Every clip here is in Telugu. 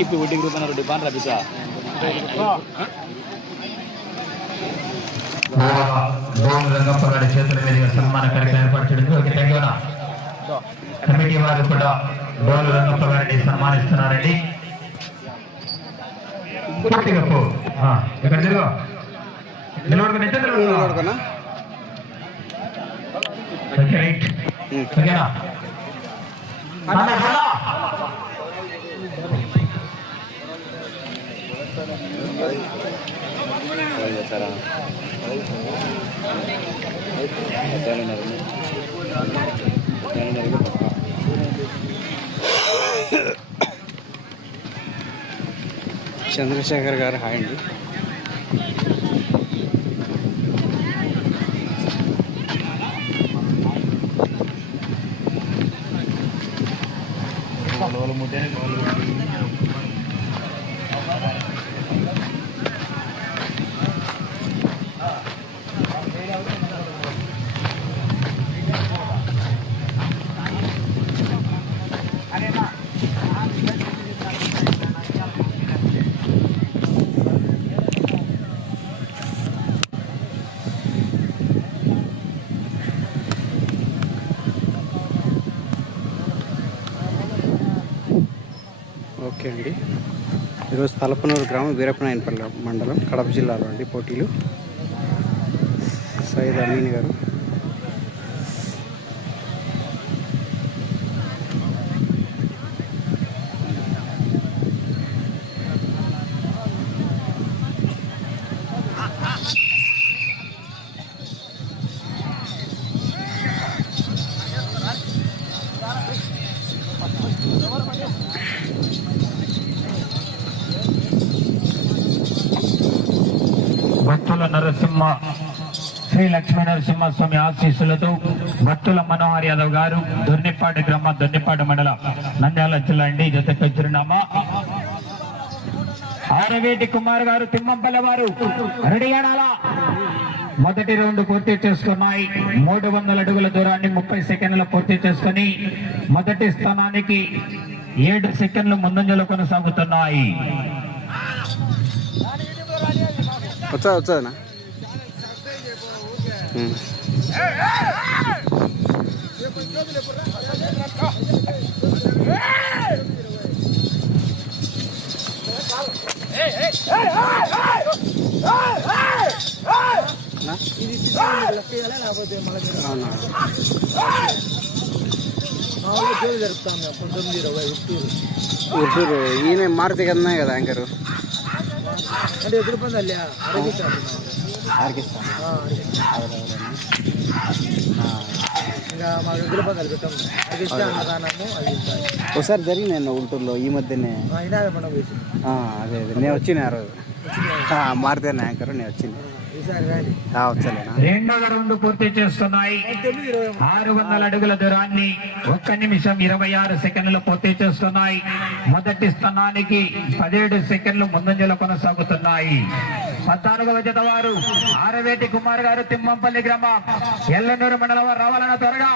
Keep the wedding group and a band rabisa. రంగప్పగారి చేతుల మీదుగా సన్మాన కార్యక్రమం ఏర్పాటు చేయడానికి తెలంగాణ కమిటీ వారు కూడా డోలు రంగప్ప గారిని సన్మానిస్తున్నారండి. ఇక్కడ చంద్రశేఖర్ గారు హాయ్ అండి. ఓకే అండి, ఈరోజు తలపనూరు గ్రామం వీరప్పనాయనపల్లి మండలం కడప జిల్లాలో అండి పోటీలు. సయ్యద్ అమీన్ గారు భక్తుల నరసింహ శ్రీ లక్ష్మీ నరసింహస్వామి ఆశీస్సులతో భక్తుల మనోహర్ యాదవ్ గారు దొన్నిపాటి గ్రామ దొన్నిపాటి మండల నంద్యాల జిల్లా అండి. జతకు చిరునామా ఆరవేటి కుమార్ గారు తిమ్మంపల్లి వారు రెడీ ఆడాలా. మొదటి రౌండ్ పూర్తి చేసుకున్నాయి. 300 అడుగుల దూరాన్ని 30 సెకండ్లు పూర్తి చేసుకుని మొదటి స్థానానికి 7 సెకండ్లు ముందంజలో కొనసాగుతున్నాయి. వచ్చాదనా ఈయన మారుతి కదా కదా యాంకరు అంటే ఎదురుపంది ఒకసారి జరిగింది అన్న గుంటూరులో ఈ మధ్యనే. అదే అదే నేను వచ్చిన ఆ రోజు మారుతి యాంకరు నేను వచ్చింది. రెండవ రౌండ్ పూర్తి చేస్తున్నాయి. 600 అడుగుల దూరాన్ని 1 నిమిషం 26 సెకండ్లు పూర్తి చేస్తున్నాయి. మొదటి స్థానానికి 17 సెకండ్లు ముందంజలో కొనసాగుతున్నాయి. 14వ జత వారు ఆరవేటి కుమార్ గారు తిమ్మంపల్లి గ్రామం ఎల్లనూరు మండలం వారు రావాలన్న త్వరగా.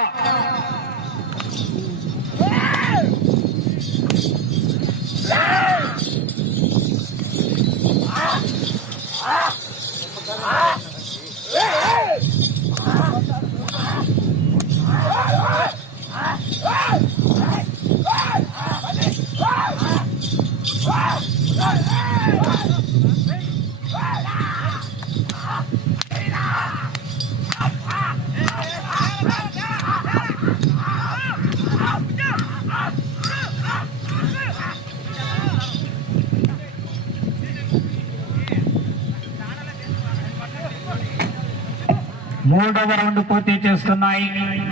మూడవ రౌండ్ పూర్తి చేస్తున్నాయి.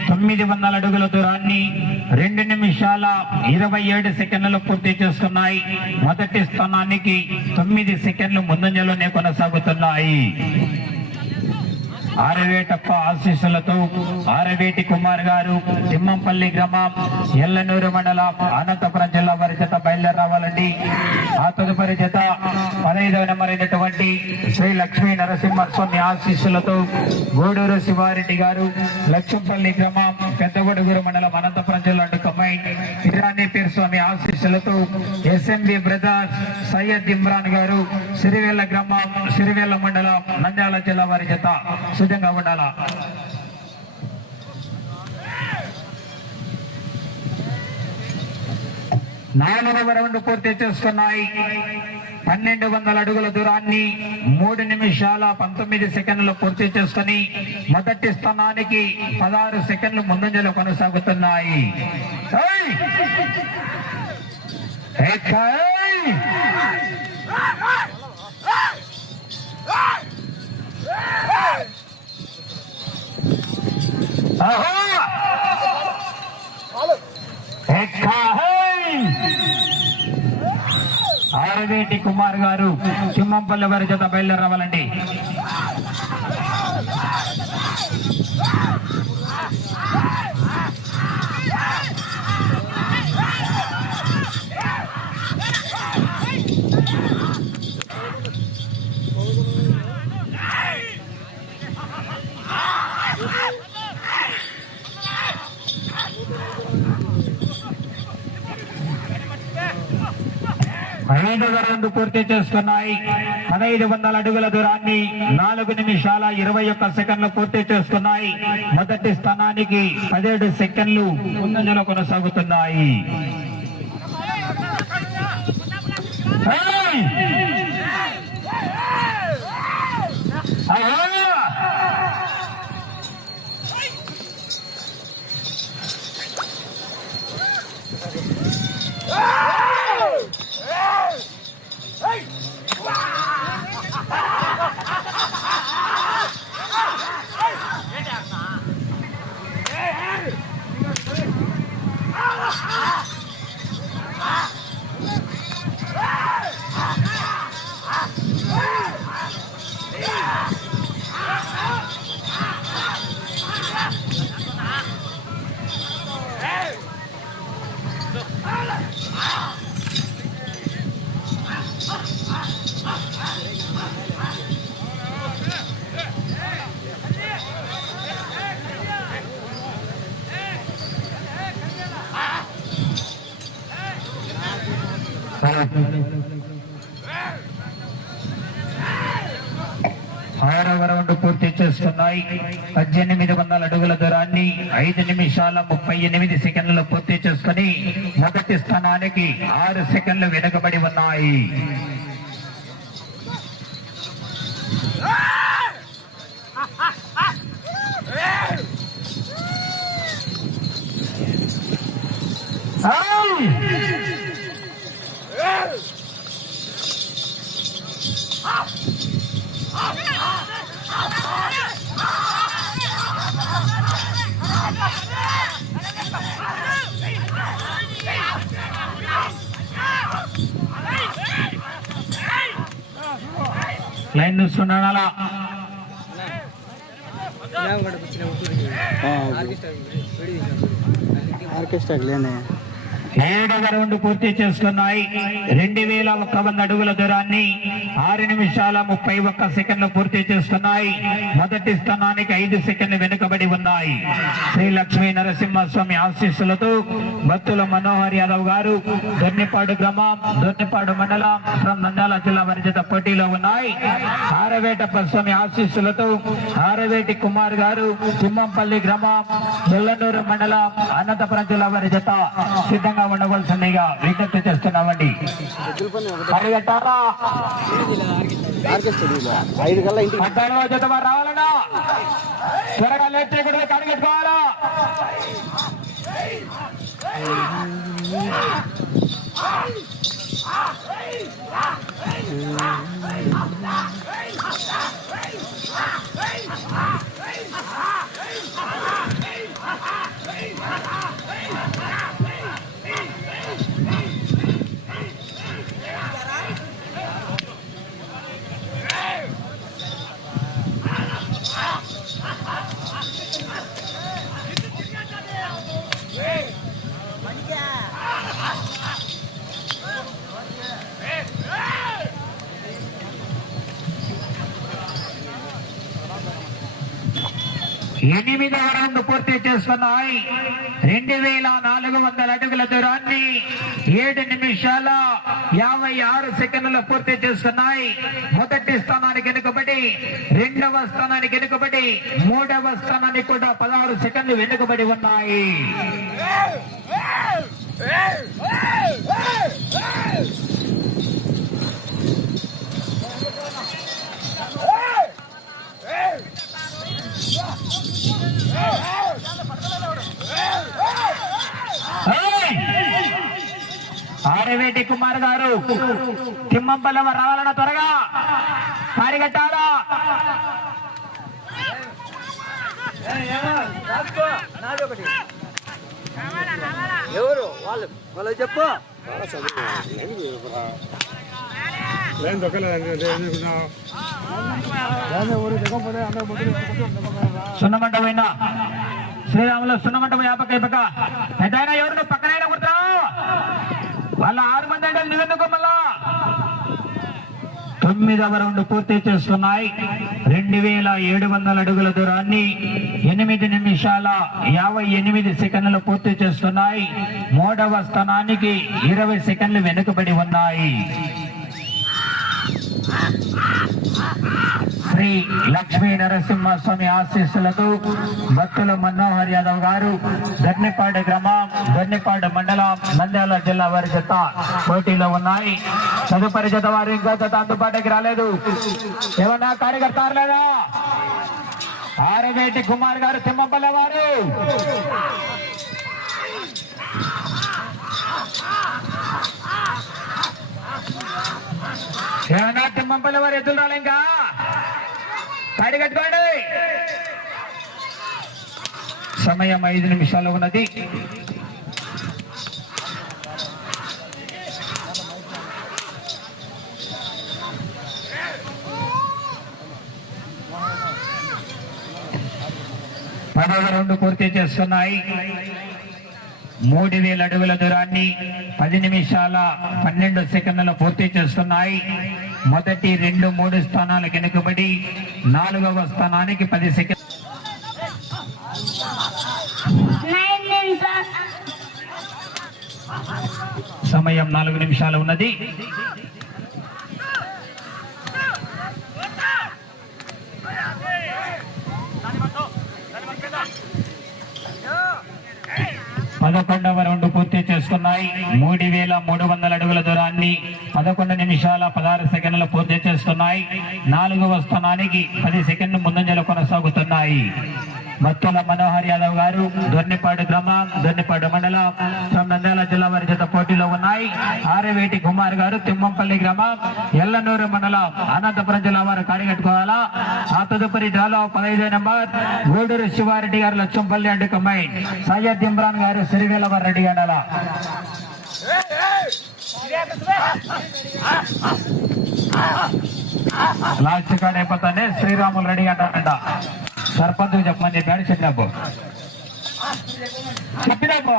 900 అడుగుల దూరాన్ని 2 నిమిషాల 27 సెకండ్లు పూర్తి చేస్తున్నాయి. మొదటి స్థానానికి 9 సెకండ్లు ముందంజలోనే కొనసాగుతున్నాయి. ఆరవేటప్ప ఆశీస్సులతో ఆరవేటి కుమార్ గారు తిమ్మంపల్లి గ్రామం ఎల్లనూరు మండలం అనంతపురం జిల్లా వారి చేత బయలుదేరి రావాలండి. ఆ తదుపరి జత 15వ నెంబర్ అయినటువంటి శ్రీ లక్ష్మీ నరసింహస్వామి ఆశీస్సులతో గూడూరు శివారెడ్డి గారు లక్ష్మపల్లి గ్రామం పెద్దగొడుగురు మండలం అనంతపురం జిల్లా కంబైన్ ఇరానీ పీర్ స్వామి ఆశీస్సులతో ఎస్ఎంబి బ్రదర్స్ సయ్యద్ ఇమ్రాన్ గారు సిరివెల్ల గ్రామం సిరివెల్ల మండలం నంద్యాల జిల్లా వారి జత సిద్ధంగా ఉండాలా. నాలుగవ రౌండ్ పూర్తి చేసుకున్నాయి. 1200 అడుగుల దూరాన్ని 3 నిమిషాల 19 సెకండ్లు పూర్తి చేసుకుని మొదటి స్థానానికి 16 సెకండ్లు ముందంజలో కొనసాగుతున్నాయి. ఆరవేటి కుమార్ గారు సింహంపల్లి వారి జత బయలుదేరి రావాలండి. ఐదవ రౌండ్ పూర్తి చేసుకున్నాయి. 1500 అడుగుల దూరాన్ని 4 నిమిషాల 21 సెకండ్లు పూర్తి చేసుకున్నాయి. మొదటి స్థానానికి 17 సెకండ్లు ముందంజలో కొనసాగుతున్నాయి. ఆరవ రౌండ్ పూర్తి చేస్తున్నాయి. 1800 అడుగుల దూరాన్ని 5 నిమిషాల 38 సెకండ్లు పూర్తి చేసుకుని మొదటి స్థానానికి 6 సెకండ్లు వెనుకబడి ఉన్నాయి. లైన్ చూస్తున్నాడా? ఆర్కెస్ట్రా లేనే. 7వ రౌండ్ పూర్తి చేసుకున్నాయి. 2100 అడుగుల దూరాన్ని 6 నిమిషాల 31 సెకండ్లు పూర్తి చేసుకున్నాయి. మొదటి స్థానానికి 5 సెకండ్లు వెనుకబడి ఉన్నాయి. శ్రీ లక్ష్మీ నరసింహస్వామి ఆశీస్సులతో భక్తుల మనోహర్ యాదవ్ గారు దొన్నిపాడు గ్రామం దొన్నిపాడు మండలం నంద్యాల జిల్లా వారి జత పోటీలో ఉన్నాయి. ఆరవేట స్వామి ఆశీస్సులతో ఆరవేటి కుమార్ గారు సింహంపల్లి గ్రామం బెల్లనూరు మండలం అనంతపురం జిల్లా వారి జత సిద్ధంగా ఉండవలసిందిగా విజ్ఞప్తి చేస్తున్నామండి. పరిగెట్టారా? 5 కల్లా ఇంటికి జత రావాలన్నా త్వరగా లేట్ చేయకూడదు, కడిగెట్టుకోవాలా? 8వ రౌండ్ పూర్తి చేసుకున్నాయి. 2400 అడుగుల దూరాన్ని 7 నిమిషాల 56 సెకండ్లు పూర్తి చేసుకున్నాయి. మొదటి స్థానానికి వెనుకబడి, 2వ స్థానానికి వెనుకబడి, 3వ స్థానానికి కూడా 16 సెకండ్లు వెనుకబడి ఉన్నాయి. ఆరవేటి కుమార్ గారు తిమ్మంపల్లవ రావాలన్న త్వరగా కారిగట్టాలా. ఎవరు వాళ్ళు చెప్పు. సున్నమంట పోయిందా శ్రీరాములు? సున్నమంట యాపక పెద్ద ఎవరు పక్కనైనా కుడతావు? వాళ్ళ 6 మంది అంటే నువ్వెందుకు? మళ్ళా 9వ రౌండ్ పూర్తి చేస్తున్నాయి. 2700 అడుగుల దూరాన్ని 8 నిమిషాల 58 సెకండ్లు పూర్తి చేస్తున్నాయి. 3వ స్థానానికి 20 సెకండ్లు వెనుకబడి ఉన్నాయి. శ్రీ లక్ష్మీ నరసింహస్వామి ఆశీస్సులతో భక్తులు మనోహర్ యాదవ్ గారు ధర్నిపాడు గ్రామం, ధర్నిపాడు మండలం, నంద్యాల జిల్లా వారి జత పోటీలో ఉన్నాయి. తదుపరి జత వారు ఇంకా జత అందుబాటుకి రాలేదు. ఏమన్నా కార్యకర్తారు లేదా? ఆరవేటి కుమార్ గారు తిమ్మపల్లె వారు ఏమన్నా తిమ్మంపల్లి వారు ఎదురు రాలే, ఇంకా కాడి కట్టుకోండి. సమయం 5 నిమిషాలు ఉన్నది. పదవ రౌండ్ పూర్తి చేస్తున్నాయి. 3000 అడుగుల దూరాన్ని 10 నిమిషాల 12 సెకండ్లు పూర్తి చేస్తున్నాయి. మొదటి 2, 3 స్థానాలు వెనుకబడి 4వ స్థానానికి 10 సెకండ్లు. సమయం 4 నిమిషాలు ఉన్నది. పదకొండవ రౌండ్ పూర్తి చేసుకున్నాయి. 3300 అడుగుల దూరాన్ని 11 నిమిషాల 16 సెకండ్లు పూర్తి చేస్తున్నాయి. 4వ స్థానానికి 10 సెకండ్లు ముందంజలు కొనసాగుతున్నాయి. భక్తుల మనోహర్ యాదవ్ గారు దొర్నిపాడు గ్రామం, దొర్నిపాడు మండలం, నంద్యాల జిల్లా వారి జత పోటీలో ఉన్నాయి. ఆరవేటి కుమార్ గారు తిమ్మంపల్లి గ్రామం, ఎల్లనూరు మండలం, అనంతపురం జిల్లా వారు కాడిగట్టుకోవాలా. ఆ తదుపరి డ్రాలో 15వ నెంబర్ గూడూరు శివారెడ్డి గారు లక్ష్మంపల్లి అండ్ కంబైన్, సయ్యద్ ఇమ్రాన్ గారు సిరివేల రెడ్డి గండాల. లాస్ట్ కార్డ్ అయిపోతానే శ్రీరాములు రెడ్డి గంట. సర్పంచ్ చెప్పమని చెప్పాడు. చెప్పినాబో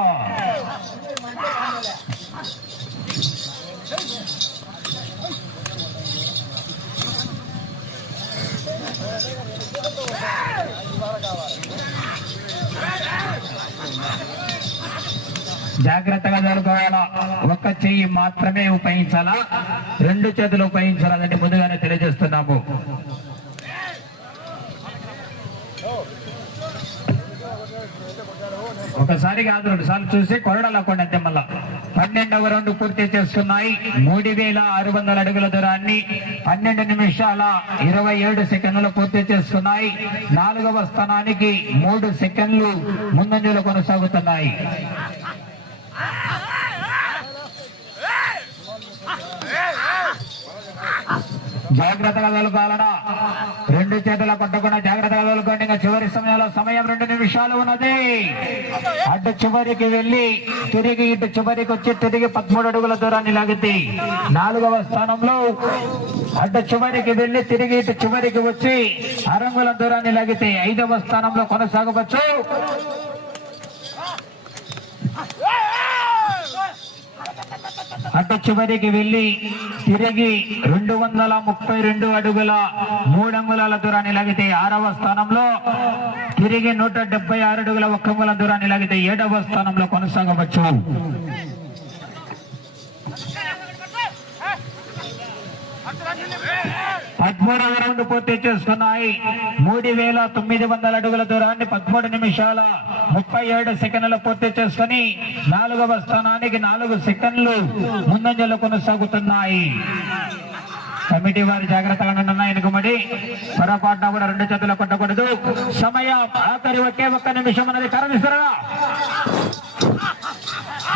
జాగ్రత్తగా జరుపుకోవాలా. ఒక్క చెయ్యి మాత్రమే ఉపయోగించాలా, 2 చేతులు ఉపయోగించాలని ముందుగానే తెలియజేస్తున్నాము. ఒకసారి కాదు 2 సార్లు చూసి కొరడాలకుండా అంతే. మళ్ళా 12వ రౌండ్ పూర్తి చేస్తున్నాయి. 3600 అడుగుల దూరాన్ని 12 నిమిషాల 27 సెకండ్లు పూర్తి చేస్తున్నాయి. 4వ స్థానానికి 3 సెకండ్లు ముందంజలు కొనసాగుతున్నాయి. జాగ్రత్తగా తోలుకోవాలన్నా, 2 చేతుల పట్టకుండా జాగ్రత్తగా తోలుకోండి. ఇంకా చివరి సమయంలో సమయం 2 నిమిషాలు ఉన్నది. అటు చివరికి వెళ్ళి తిరిగి ఇటు చివరికి వచ్చి తిరిగి 13 అడుగుల దూరాన్ని లాగితే 4వ స్థానంలో, అటు చివరికి వెళ్ళి తిరిగి ఇటు చివరికి వచ్చి 6 అంగుళాల దూరాన్ని లాగితే 5వ స్థానంలో కొనసాగవచ్చు. అటు చివరికి వెళ్లి తిరిగి 232 అడుగుల 3 అంగుళాల దూరాన్ని లాగితే 6వ స్థానంలో, తిరిగి 176 అడుగుల 1 అంగుళాల దూరాన్ని లాగితే 7వ స్థానంలో కొనసాగవచ్చు. 13వ రౌండ్ పూర్తి చేసుకున్నాయి. 3900 అడుగుల దూరాన్ని 13 నిమిషాల 37 సెకండ్లు పూర్తి చేసుకుని 4వ స్థానానికి 4 సెకండ్లు ముందంజలో కొనసాగుతున్నాయి. కమిటీ వారి జాగ్రత్తగా ఉండండి. ఎనుకమడి పొరపాటున కూడా 2 చేతులు కొట్టకూడదు. సమయం ఆఖరి ఒకే 1 నిమిషం అనేది కరణిస్తారా,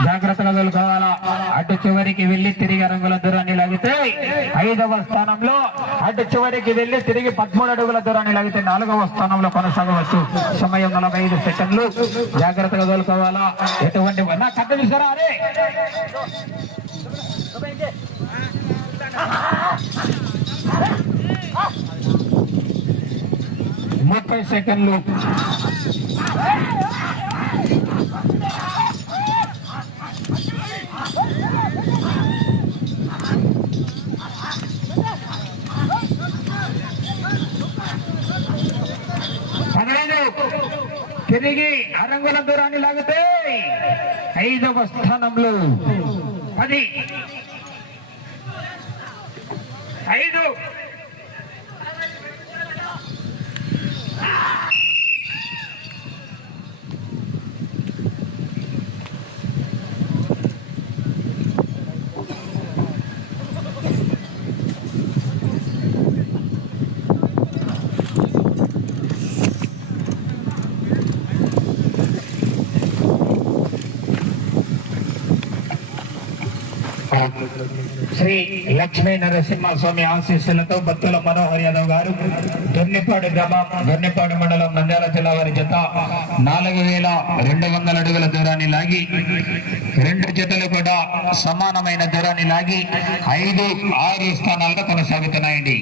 జాగ్రత్తగా తోలుకోవాలా. అటు చివరికి వెళ్లి తిరిగి రంగుల దూరాన్ని లాగితే 5వ స్థానంలో, అటు చివరికి వెళ్లి తిరిగి 13 అడుగుల దూరాన్ని లాగితే 4వ స్థానంలో కొనసాగవచ్చు. సమయం 45 సెకండ్లు. జాగ్రత్తగా తోలుకోవాలా. ఎటువంటి కట్టనిస్తారా అరే 30 సెకండ్లు. తిరిగి అరంగుల దూరాన్ని లాగితే 5వ స్థానంలో 10 5 శ్రీ లక్ష్మీ నరసింహస్వామి ఆశీస్సులతో బత్తుల మనోహర్ యాదవ్ గారు దొన్నిపాడు గ్రామం, దొన్నిపాడు మండలం, నంద్యాల జిల్లా వారి జత 4200 అడుగుల దూరాన్ని లాగి 2 జతలు కూడా సమానమైన దూరాన్ని లాగి 5, 6 స్థానాల్లో కొనసాగుతున్నాయండి.